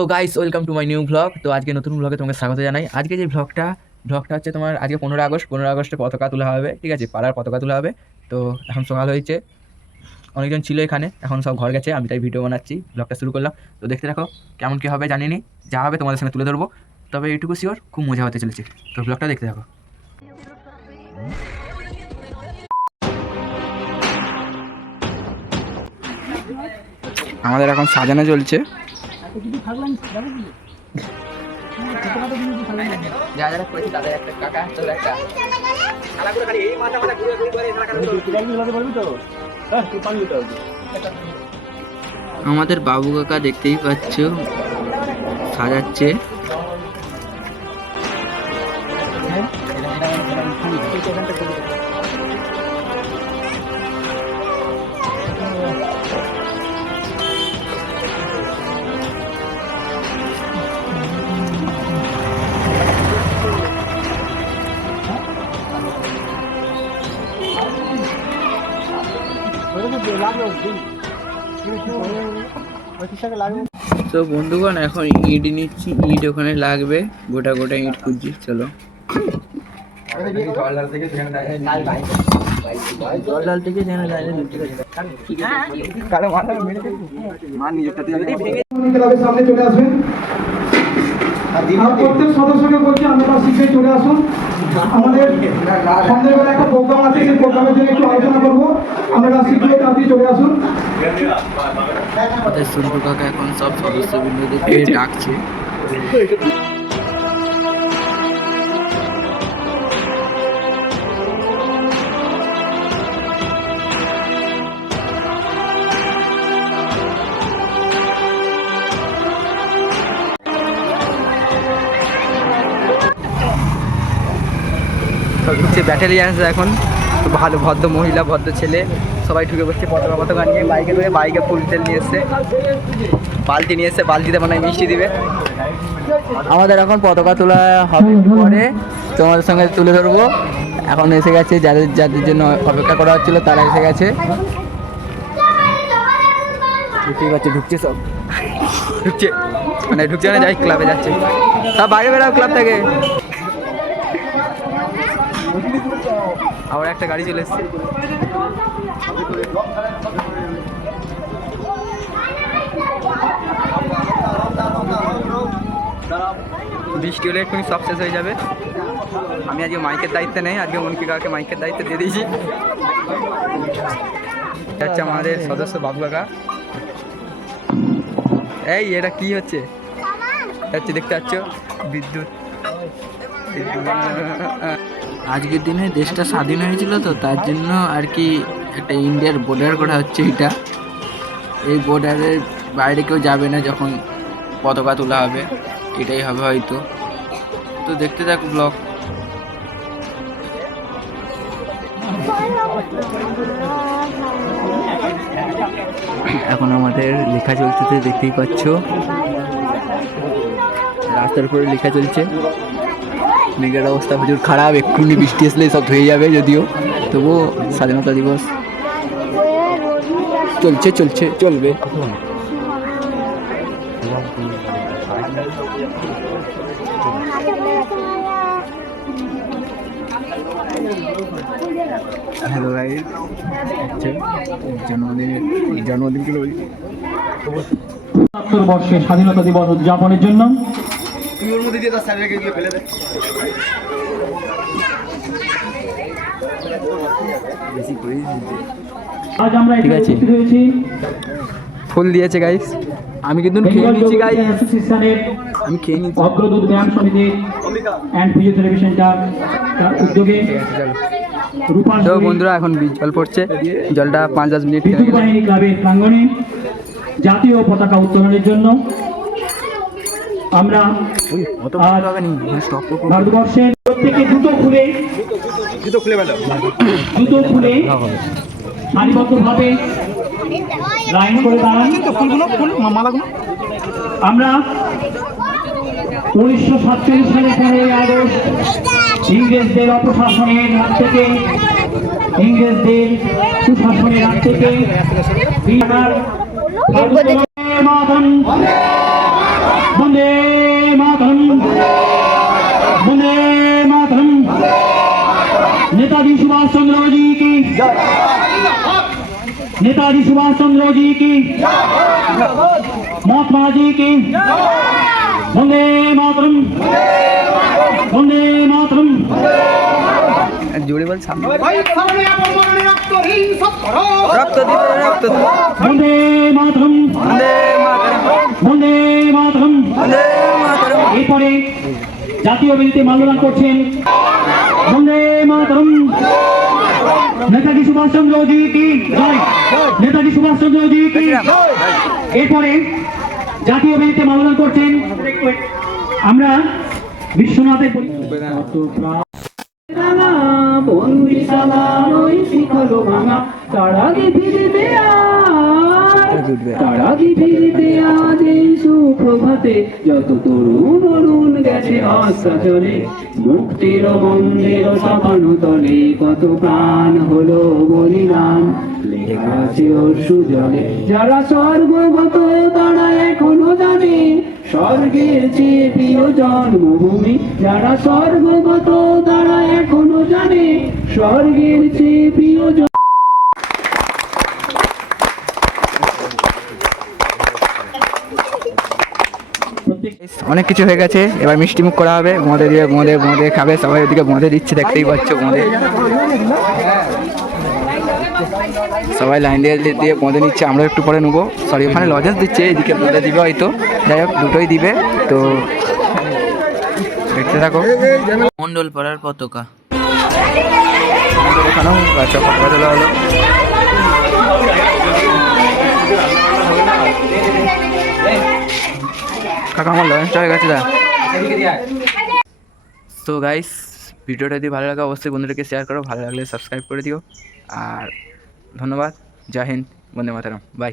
So guys welcome to my new vlog তো আজকে নতুন ব্লগে তোমাকে স্বাগত জানাই। আজকে যে ব্লগটা ব্লগটা হচ্ছে তোমার আজকে পনেরো আগস্ট। পনেরো আগস্টে পতাকা তোলা হবে, ঠিক আছে? পাড়ার পতাকা তোলা হবে। তো এখন সকাল হয়েছে। অনেকজন ছিল এখানে, এখন সব ঘর গেছে, আমি তাই ভিডিও বানাচ্ছি ব্লগটা শুরু করলাম। তো দেখতে রাখো কেমন কী হবে জানি নি যা হবে তোমাদের সঙ্গে তুলে ধরবো। তবে এইটুকু শিওর খুব মজা হতে চলেছে। তো ব্লগটা দেখতে থাকো। আমাদের এখন সাজানো চলছে। যা যারা করেছি তাদের একটা কাকা তোর একটা। আমাদের বাবু কাকা দেখতেই পাচ্ছ সাজাচ্ছে। তো বন্ধুগণ এখন ইট নিচ্ছি। ইট ওখানে লাগবে। গোটা গোটা ইট খুঁজছি চলো। থেকে যেন সামনে চলে আসবেন। আর প্রত্যেক সদস্যকে বলছি আপনারা শীঘ্রই চলে আসুন। আমাদের সন্ধ্যেবেলা একটা প্রোগ্রাম আছে সেই প্রোগ্রামের জন্য একটু আলোচনা করব। আপনারা শীঘ্রই তাড়াতাড়ি চলে আসুন। আমাদের সন্টু কাকা এখন সব সদস্যবৃন্দদেরকে ডাকছে। ঢুকছে ব্যাটালিয়ান এখন। ভালো ভদ্র মহিলা, ভদ্র ছেলে। সবাই ঢুকে বসছে পতাকা পতাকা নিয়ে। বাইকে ধরে বাইকে ফুল তেল নিয়ে এসছে। বালতি নিয়ে এসছে। বালতিতে মনে মিষ্টি দিবে। আমাদের এখন পতাকা তোলা হবে পরে। তোমাদের সঙ্গে তুলে ধরবো। এখন এসে গেছে যাদের যাদের জন্য অপেক্ষা করা হচ্ছিল, তারা এসে গেছে। আছে ঢুকছে সব। ঢুকছে। মানে ঢুকছে না যাই ক্লাবে যাচ্ছে। সব বাইরে বেরাও ক্লাব থেকে। আবার একটা গাড়ি চলে এসছে। বৃষ্টি হলে এক্ষুনি সব শেষ হয়ে যাবে। আমি আজকে মাইকের দায়িত্বে নেই, আজকে মনকি কাকাকে মাইকের দায়িত্ব দিয়ে দিয়েছি। হচ্ছে আমাদের সদস্য বাবু কাকা। এই, এটা কি হচ্ছে? হচ্ছে দেখতে পাচ্ছ? বিদ্যুৎ। আজকের দিনে দেশটা স্বাধীন হয়েছিল তো, তার জন্য আর কি একটা ইন্ডিয়ার বর্ডার করা হচ্ছে এটা। এই বর্ডারের বাইরে কেউ যাবে না যখন পতাকা তোলা হবে, এটাই হবে হয়তো। তো দেখতে থাকো ব্লগ এখন আমাদের লেখা চলতেছে, দেখতেই পাচ্ছ। রাস্তার উপরে লেখা চলছে। মেঘের অবস্থা প্রচুর খারাপ এক্ষুনি বৃষ্টি আসলে সব ধুয়ে যাবে যদিও। তবুও স্বাধীনতা দিবস চলছে চলছে চলবে। হ্যালো গাই জন্মদিনের জন্মদিন কি বলি বর্ষে স্বাধীনতা দিবস উদযাপনের জন্য বেশি করেই আজ আমরা ঠিক এখানে আছে। উপস্থিত হয়েছি। ফুল দিয়েছে গাইস আমি কিন্তু খেয়ে গাইস আমি খেয়ে নিচ্ছি। অগ্রদূত ব্যায়াম সমিতি অ্যান্ড ফিজিওথেরাপি সেন্টার তার উদ্যোগে তো বন্ধুরা এখন জল পড়ছে। জলটা পাঁচ দশ মিনিট বিদ্যুৎ বাহিনী ক্লাবের প্রাঙ্গণে জাতীয় পতাকা উত্তোলনের জন্য আমরা করব। ভারতবর্ষের প্রত্যেকে জুতো খুলে। জুতো খুলে জুতো খুলে। সারিবদ্ধভাবে লাইন করে দাঁড়ান। আমরা উনিশশো সাতচল্লিশ সালে পনেরোই আগস্ট ইংরেজদের অপশাসনের হাত থেকে ইংরেজদের সুশাসনের হাত থেকে বন্দে মাতরম বন্দে মাতরম नेताजी सुभाष चंद्र जी की नेताजी सुभाष चंद्र जी की महात्मा जी की वंदे मातरम वंदे मातरम জোরে বল সামনে রক্ত দিবে রক্ত वंदे मातरम वंदे मातरम এরপরে জাতীয় বেদিতে মাল্যদান করছেন বন্দে মাতরম। নেতাজি সুভাষ চন্দ্র জি কি জয়। নেতাজি সুভাষ চন্দ্র জি কি এরপরে জাতীয় বেদিতে মাল্যদান করছেন আমরা বিশ্বনাথের বন্ধুরি সালাম শিখলো ভাঙা তারাগে ফিরিতে আজ তারাগে ফিরিতে আজ সুপ্রভাতে যত তরুণ অরুণ গেছে অস্ত্রাচলে, মুক্তির মন্দির সাবানু তলে কত প্রাণ হলো বলিদান লেখা আছে ওর সুজলে, যারা স্বর্গগত তারা এখনও জানে, স্বর্গের চেয়ে প্রিয় জন্মভূমি। যারা স্বর্গগত তারা এখনও জানে, স্বর্গের চেয়ে প্রিয় অনেক কিছু হয়ে গেছে। এবার মিষ্টি মুখ করা হবে। মদে দিয়ে মদে মদে খাবে। সবাই ওদিকে মদে দিচ্ছে দেখতেই পাচ্ছ মদে। সবাই লাইন দিয়ে দিয়ে- মদে নিচ্ছে। আমরা একটু পরে নেব। সরি ওখানে লজেন্স দিচ্ছে। এদিকে মদে দিবে হয়তো। যাই হোক দুটোই দিবে। তো দেখতে থাকো। মন্ডল পাড়ার পতাকা। এখানেও বাচ্চা পতাকা তোলা হলো। কাকা আমার লঞ্চ হয়ে গেছে দা তো গাইস ভিডিওটা যদি ভালো লাগে অবশ্যই বন্ধুটাকে শেয়ার করো। ভালো লাগলে সাবস্ক্রাইব করে দিও। আর ধন্যবাদ। জয় হিন্দ। বন্দে মাতারাম। বাই